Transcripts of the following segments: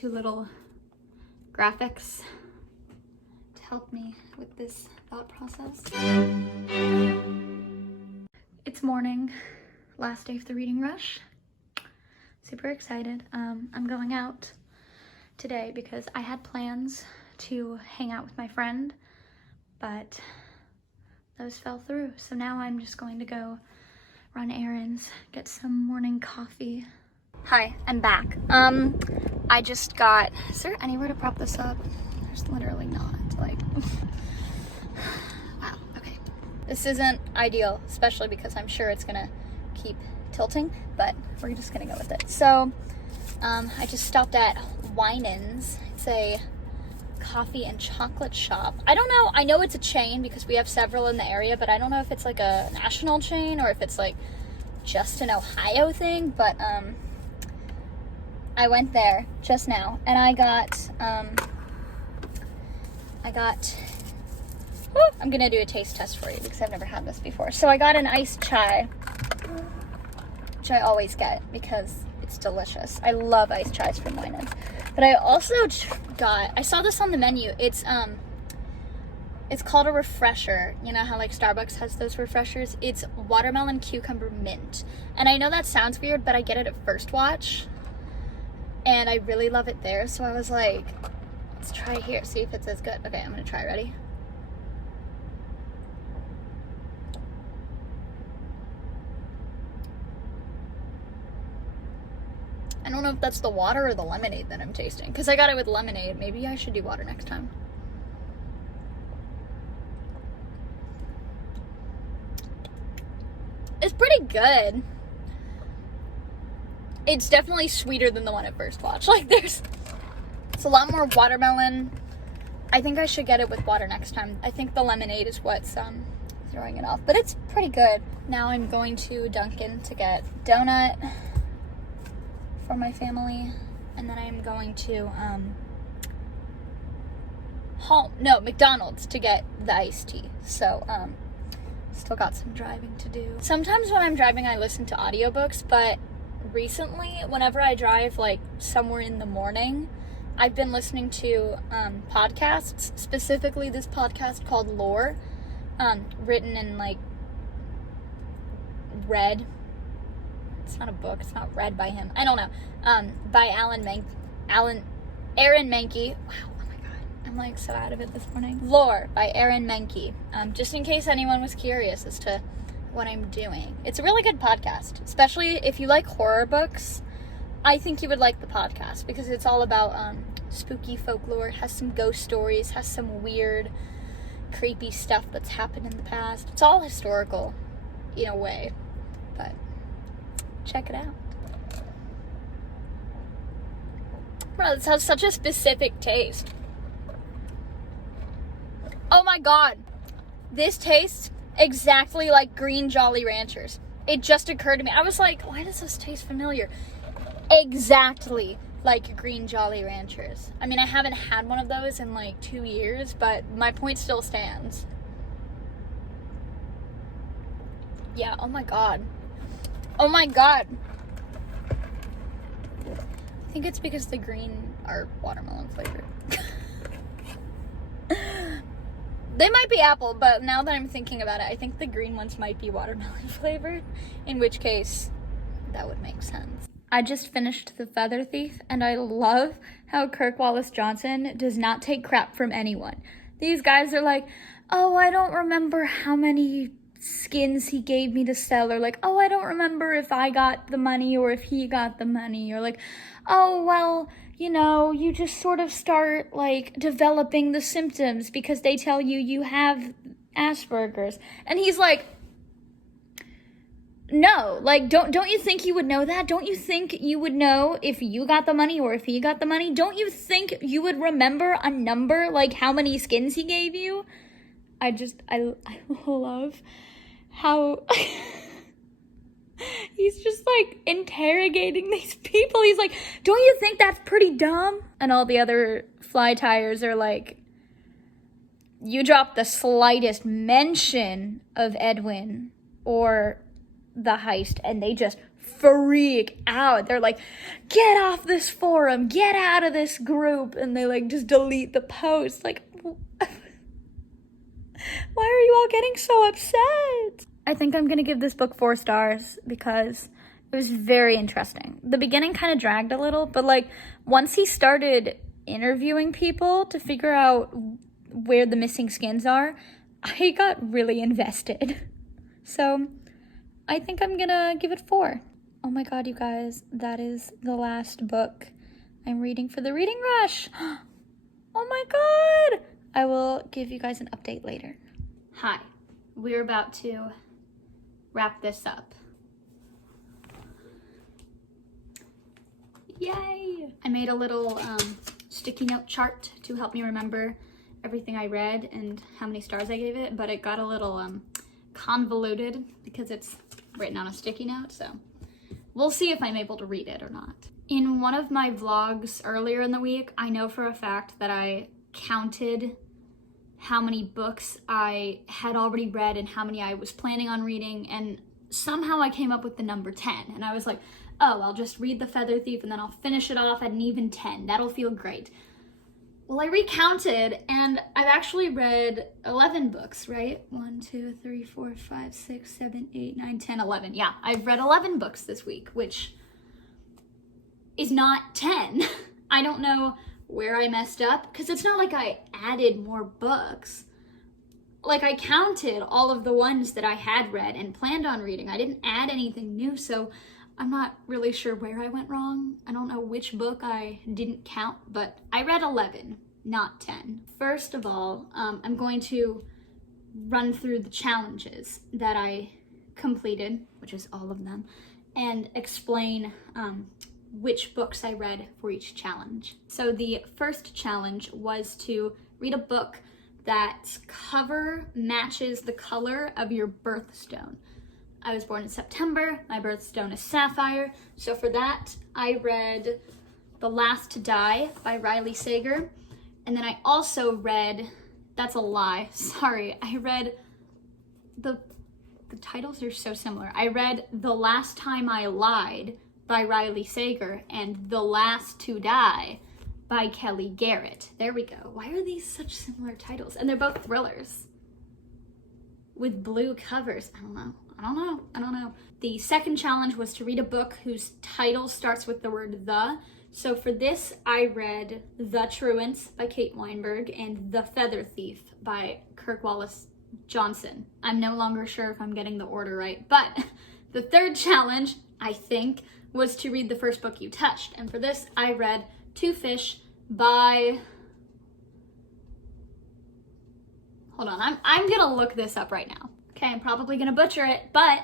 Two little graphics to help me with this thought process. It's morning, last day of the reading rush. Super excited. I'm going out today because I had plans to hang out with my friend, but those fell through. So now I'm just going to go run errands, get some morning coffee. Hi, I'm back. I just got, is there anywhere to prop this up? There's literally not, like, wow, okay. This isn't ideal, especially because I'm sure it's gonna keep tilting, but we're just gonna go with it. So, I just stopped at Winans. It's a coffee and chocolate shop. I don't know, I know it's a chain because we have several in the area, but I don't know if it's like a national chain or if it's like just an Ohio thing, but, I went there just now and I got, I'm gonna do a taste test for you because I've never had this before. So I got an iced chai, which I always get because it's delicious. I love iced chais from Winans. But I also got, I saw this on the menu. It's called a refresher. You know how like Starbucks has those refreshers? It's watermelon cucumber mint. And I know that sounds weird, but I get it at First Watch. And I really love it there, so I was like, let's try it here, see if it's as good. Okay, I'm gonna try, ready? I don't know if that's the water or the lemonade that I'm tasting, because I got it with lemonade. Maybe I should do water next time. It's pretty good. It's definitely sweeter than the one at First Watch. Like it's a lot more watermelon. I think I should get it with water next time. I think the lemonade is what's throwing it off, but it's pretty good. Now I'm going to Dunkin' to get donut for my family, and then I'm going to McDonald's to get the iced tea. So still got some driving to do. Sometimes when I'm driving I listen to audiobooks, but recently, whenever I drive like somewhere in the morning, I've been listening to podcasts, specifically this podcast called Lore, written in like red. It's not a book, it's not read by him. I don't know. By Aaron Mahnke. Wow, oh my god. I'm like so out of it this morning. Lore by Aaron Mahnke. Just in case anyone was curious as to what I'm doing. It's a really good podcast, especially if you like horror books. I think you would like the podcast because it's all about spooky folklore, has some ghost stories, has some weird, creepy stuff that's happened in the past. It's all historical in a way, but check it out. Bro, this has such a specific taste. Oh my god, this tastes exactly like green Jolly Ranchers. It just occurred to me. I was like, why does this taste familiar? Exactly like green Jolly Ranchers. I mean, I haven't had one of those in like 2 years, but my point still stands. Yeah, oh my god. Oh my god. I think it's because the green are watermelon flavored. They might be apple, but now that I'm thinking about it, I think the green ones might be watermelon flavored, in which case that would make sense. I just finished The Feather Thief, and I love how Kirk Wallace Johnson does not take crap from anyone. These guys are like, oh, I don't remember how many skins he gave me to sell, or like, oh, I don't remember if I got the money or if he got the money, or like, oh, well, you just sort of start like developing the symptoms because they tell you have Asperger's. And he's like, no, like, don't you think you would know that? Don't you think you would know if you got the money or if he got the money? Don't you think you would remember a number, like how many skins he gave you? I love how he's just like interrogating these people. He's like, don't you think that's pretty dumb? And all the other fly tires are like, you drop the slightest mention of Edwin or the heist and they just freak out. They're like, get off this forum, get out of this group, and they like just delete the post. Like, why are you all getting so upset? I think I'm gonna give this book 4 stars because it was very interesting. The beginning kind of dragged a little, but like once he started interviewing people to figure out where the missing skins are, I got really invested. So I think I'm gonna give it 4. Oh my god, you guys, that is the last book I'm reading for the reading rush. Oh my god! I will give you guys an update later. Hi, we're about to wrap this up. Yay! I made a little sticky note chart to help me remember everything I read and how many stars I gave it, but it got a little convoluted because it's written on a sticky note, so we'll see if I'm able to read it or not. In one of my vlogs earlier in the week, I know for a fact that I counted how many books I had already read and how many I was planning on reading, and somehow I came up with the number 10, and I was like, oh, I'll just read The Feather Thief and then I'll finish it off at an even 10. That'll feel great. Well, I recounted, and I've actually read 11 books, right? 1, 2, 3, 4, 5, 6, 7, 8, 9, 10, 11. Yeah, I've read 11 books this week, which is not 10. I don't know where I messed up, because it's not like I added more books. Like, I counted all of the ones that I had read and planned on reading. I didn't add anything new, so I'm not really sure where I went wrong. I don't know which book I didn't count, but I read 11, not 10. First of all, I'm going to run through the challenges that I completed, which is all of them, and explain which books I read for each challenge. So the first challenge was to read a book that cover matches the color of your birthstone. I was born in September, my birthstone is sapphire, so for that I read The Last to Die by Riley Sager, and then I also read, that's a lie, sorry, I read, the titles are so similar. I read The Last Time I Lied by Riley Sager and The Last to Die by Kelly Garrett. There we go. Why are these such similar titles? And they're both thrillers with blue covers. I don't know. The second challenge was to read a book whose title starts with the word the. So for this, I read The Truants by Kate Weinberg and The Feather Thief by Kirk Wallace Johnson. I'm no longer sure if I'm getting the order right, but the third challenge, I think, was to read the first book you touched. And for this, I read Two Fish by... Hold on, I'm gonna look this up right now. Okay, I'm probably gonna butcher it, but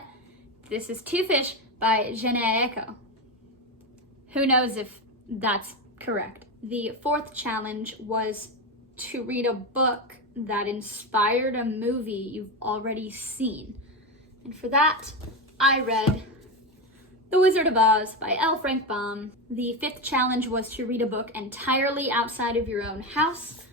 this is Two Fish by Jene Aiko. Who knows if that's correct. The fourth challenge was to read a book that inspired a movie you've already seen. And for that, I read The Wizard of Oz by L. Frank Baum. The fifth challenge was to read a book entirely outside of your own house.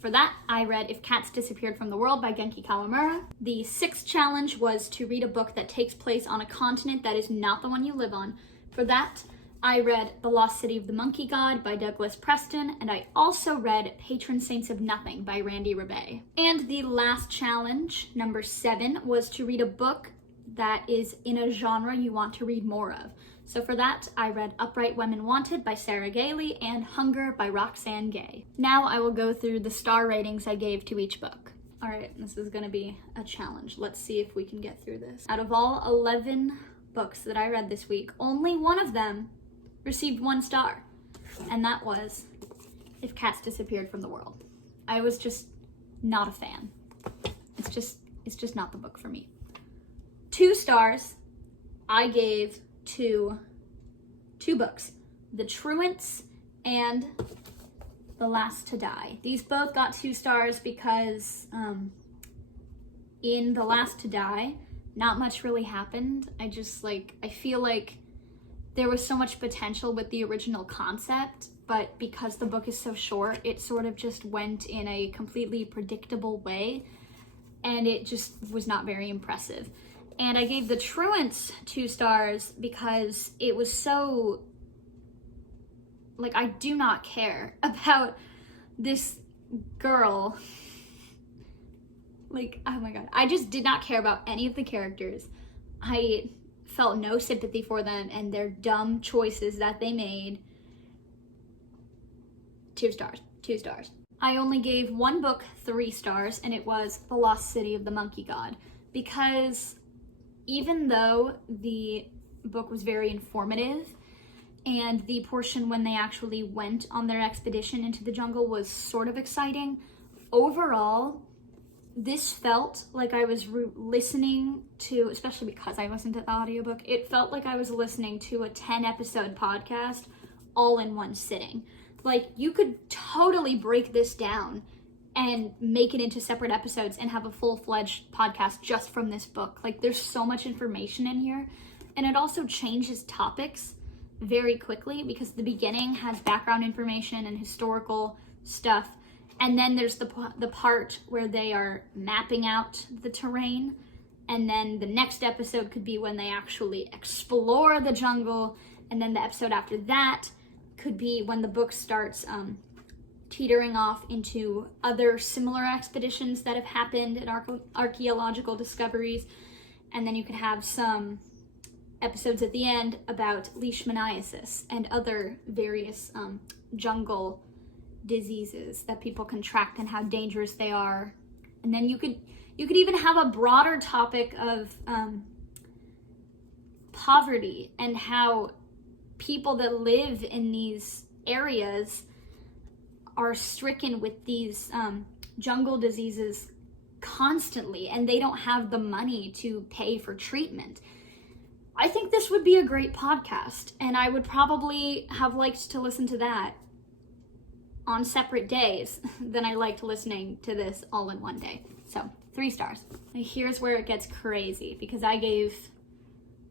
For that, I read If Cats Disappeared from the World by Genki Kawamura. The sixth challenge was to read a book that takes place on a continent that is not the one you live on. For that, I read The Lost City of the Monkey God by Douglas Preston, and I also read Patron Saints of Nothing by Randy Rebay. And the last challenge, number 7, was to read a book that is in a genre you want to read more of. So for that, I read Upright Women Wanted by Sarah Gailey and Hunger by Roxane Gay. Now I will go through the star ratings I gave to each book. All right, this is gonna be a challenge. Let's see if we can get through this. Out of all 11 books that I read this week, only one of them received 1 star, and that was If Cats Disappeared from the World. I was just not a fan. It's just not the book for me. 2 stars I gave to 2 books, The Truants and The Last to Die. These both got 2 stars because in The Last to Die, not much really happened. I feel like there was so much potential with the original concept, but because the book is so short, it sort of just went in a completely predictable way, and it just was not very impressive. And I gave The Truants 2 stars because it was so, like, I do not care about this girl. Like, oh my god. I just did not care about any of the characters. I felt no sympathy for them and their dumb choices that they made. 2 stars. 2 stars. I only gave one book 3 stars, and it was The Lost City of the Monkey God, because even though the book was very informative and the portion when they actually went on their expedition into the jungle was sort of exciting, overall, this felt like I was listening to, especially because I listened to the audiobook, it felt like I was listening to a 10-episode podcast all in one sitting. Like, you could totally break this down and make it into separate episodes and have a full-fledged podcast just from this book. Like, there's so much information in here. And it also changes topics very quickly because the beginning has background information and historical stuff. And then there's the part where they are mapping out the terrain. And then the next episode could be when they actually explore the jungle. And then the episode after that could be when the book starts teetering off into other similar expeditions that have happened and archaeological discoveries. And then you could have some episodes at the end about leishmaniasis and other various jungle diseases that people contract and how dangerous they are. And then you could even have a broader topic of poverty and how people that live in these areas are stricken with these jungle diseases constantly, and they don't have the money to pay for treatment. I think this would be a great podcast, and I would probably have liked to listen to that on separate days than I liked listening to this all in one day. So 3 stars. Now here's where it gets crazy, because I gave,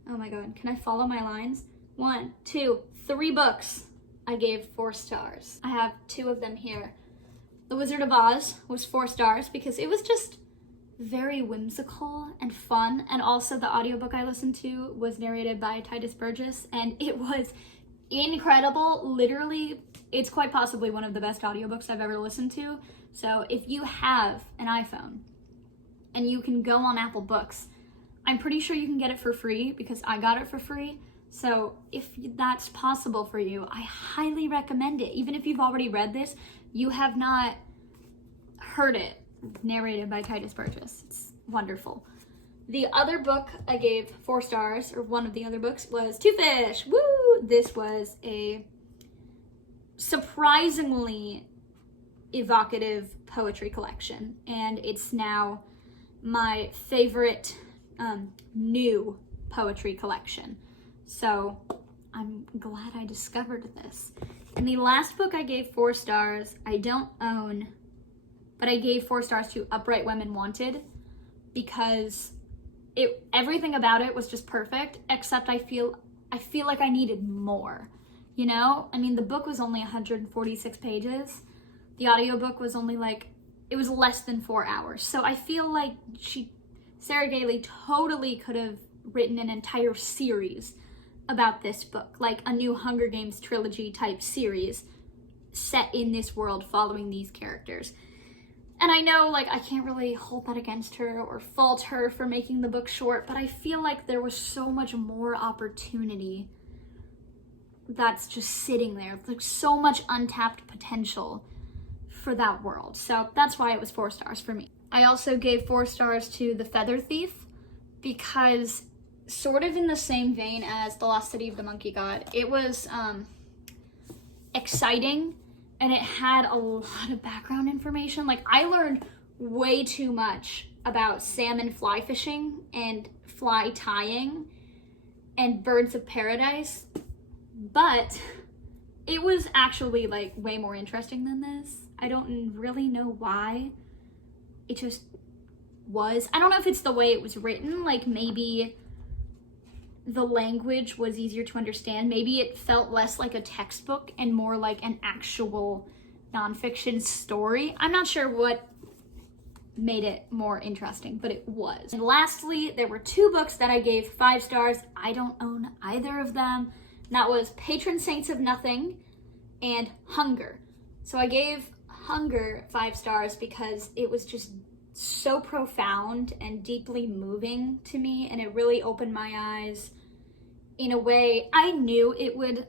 oh my god, can I follow my lines? 1, 2, 3 books I gave 4 stars. I have 2 of them here. The Wizard of Oz was 4 stars because it was just very whimsical and fun, and also the audiobook I listened to was narrated by Titus Burgess, and it was incredible. Literally, it's quite possibly one of the best audiobooks I've ever listened to. So if you have an iPhone and you can go on Apple Books, I'm pretty sure you can get it for free because I got it for free. So if that's possible for you, I highly recommend it. Even if you've already read this, you have not heard it narrated by Titus Burgess. It's wonderful. The other book I gave 4 stars, or one of the other books, was Two Fish. Woo! This was a surprisingly evocative poetry collection, and it's now my favorite new poetry collection. So I'm glad I discovered this. And the last book I gave 4 stars, I don't own, but I gave 4 stars to Upright Women Wanted because everything about it was just perfect, except I feel like I needed more. You know? I mean, the book was only 146 pages. The audiobook was only it was less than 4 hours. So I feel like Sarah Gailey totally could have written an entire series about this book, like a new Hunger Games trilogy type series set in this world following these characters. And I know, I can't really hold that against her or fault her for making the book short, but I feel like there was so much more opportunity that's just sitting there. So much untapped potential for that world. So that's why it was 4 stars for me. I also gave 4 stars to The Feather Thief because, sort of in the same vein as The Lost City of the Monkey God, it was exciting, and it had a lot of background information. I learned way too much about salmon fly fishing and fly tying and birds of paradise, but it was actually way more interesting than this. I don't really know why. It just was. I don't know if it's the way it was written. Maybe the language was easier to understand. Maybe it felt less like a textbook and more like an actual nonfiction story. I'm not sure what made it more interesting, but it was. And lastly, there were 2 books that I gave 5 stars. I don't own either of them. And that was Patron Saints of Nothing and Hunger. So I gave Hunger 5 stars because it was just so profound and deeply moving to me, and it really opened my eyes in a way I knew it would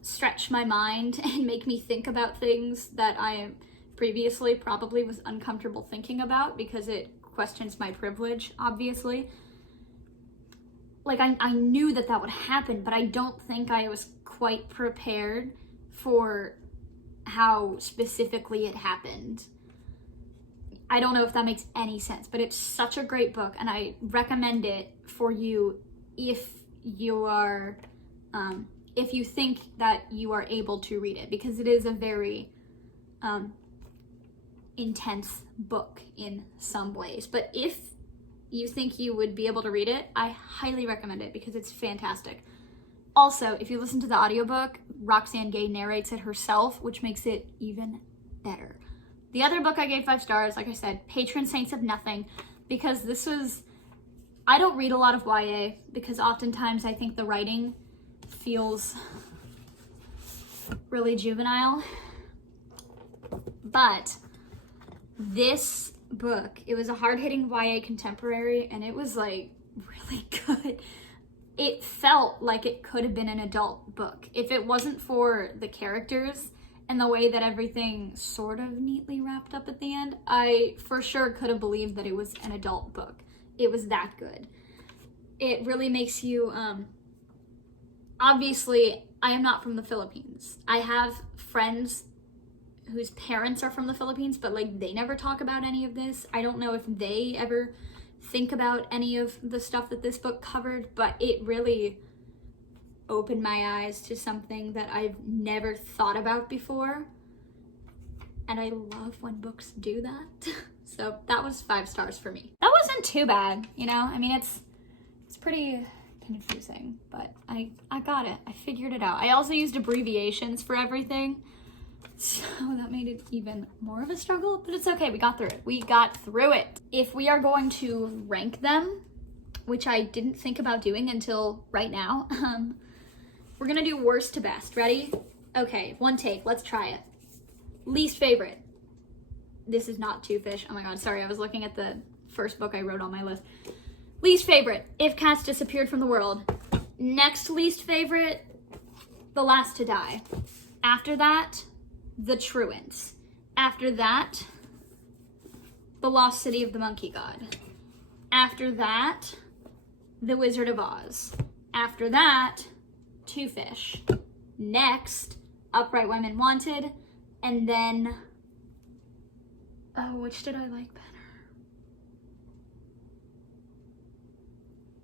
stretch my mind and make me think about things that I previously probably was uncomfortable thinking about, because it questions my privilege, obviously. Like, I knew that would happen, but I don't think I was quite prepared for how specifically it happened. I don't know if that makes any sense, but it's such a great book, and I recommend it for you if you are, if you think that you are able to read it, because it is a very intense book in some ways. But if you think you would be able to read it, I highly recommend it because it's fantastic. Also, if you listen to the audiobook, Roxane Gay narrates it herself, which makes it even better. The other book I gave 5 stars, like I said, Patron Saints of Nothing, because this was, I don't read a lot of YA because oftentimes I think the writing feels really juvenile. But this book, it was a hard-hitting YA contemporary, and it was like really good. It felt like it could have been an adult book if it wasn't for the characters and the way that everything sort of neatly wrapped up at the end. I for sure could have believed that it was an adult book. It was that good. It really makes you, obviously, I am not from the Philippines. I have friends whose parents are from the Philippines, but like they never talk about any of this. I don't know if they ever think about any of the stuff that this book covered, but it really opened my eyes to something that I've never thought about before. And I love when books do that. So that was 5 stars for me. That wasn't too bad, you know? I mean, it's pretty confusing, but I got it. I figured it out. I also used abbreviations for everything, so that made it even more of a struggle, but it's okay. We got through it. We got through it. If we are going to rank them, which I didn't think about doing until right now, we're gonna do worst to best. Ready? Okay, one take. Let's try it. Least favorite. This is not Two Fish. Oh my god, sorry. I was looking at the first book I wrote on my list. Least favorite, If Cats Disappeared from the World. Next least favorite, The Last to Die. After that, The Truants. After that, The Lost City of the Monkey God. After that, The Wizard of Oz. After that, Two Fish. Next, Upright Women Wanted. And then, oh, which did I like better?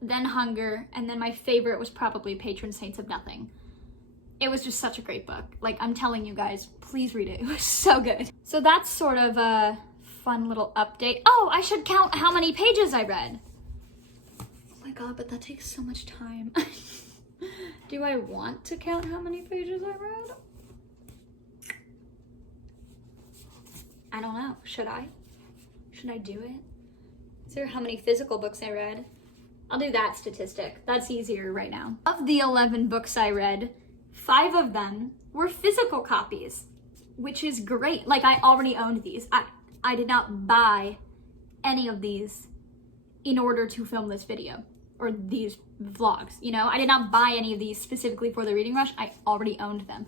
Then Hunger, and then my favorite was probably Patron Saints of Nothing. It was just such a great book. Like, I'm telling you guys, please read it. It was so good. So that's sort of a fun little update. Oh, I should count how many pages I read. Oh my god, but that takes so much time. Do I want to count how many pages I read? I don't know. Should I? Should I do it? Is there how many physical books I read? I'll do that statistic. That's easier right now. Of the 11 books I read, 5 of them were physical copies, which is great. Like, I already owned these. I did not buy any of these in order to film this video or these vlogs, you know? I did not buy any of these specifically for the reading rush. I already owned them.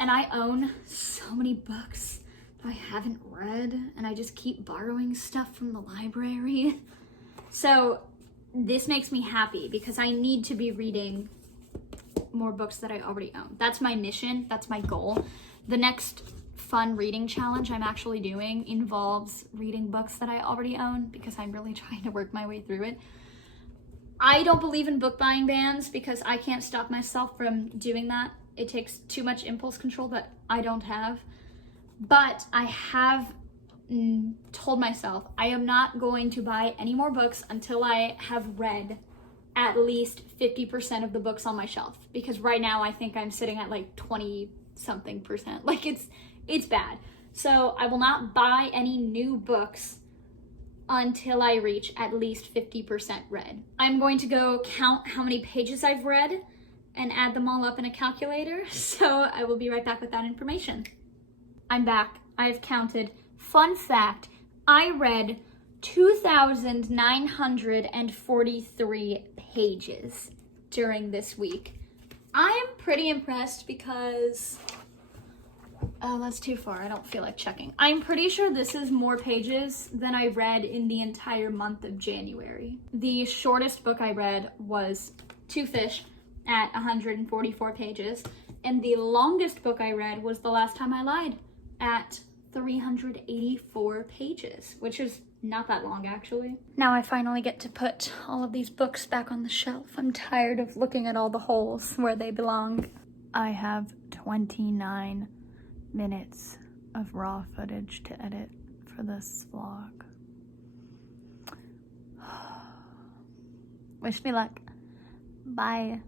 And I own so many books that I haven't read, and I just keep borrowing stuff from the library. So this makes me happy because I need to be reading more books that I already own. That's my mission. That's my goal. The next fun reading challenge I'm actually doing involves reading books that I already own because I'm really trying to work my way through it. I don't believe in book buying bans because I can't stop myself from doing that. It takes too much impulse control that I don't have. But I have told myself I am not going to buy any more books until I have read at least 50% of the books on my shelf, because right now I think I'm sitting at like 20 something percent. Like it's bad. So I will not buy any new books until I reach at least 50% read. I'm going to go count how many pages I've read and add them all up in a calculator, so I will be right back with that information. I'm back. I've counted. Fun fact, I read 2,943 pages during this week. I am pretty impressed because, oh, that's too far. I don't feel like checking. I'm pretty sure this is more pages than I read in the entire month of January. The shortest book I read was Two Fish at 144 pages, and the longest book I read was The Last Time I Lied at 384 pages, which is not that long, actually. Now I finally get to put all of these books back on the shelf. I'm tired of looking at all the holes where they belong. I have 29 minutes of raw footage to edit for this vlog. Wish me luck. Bye.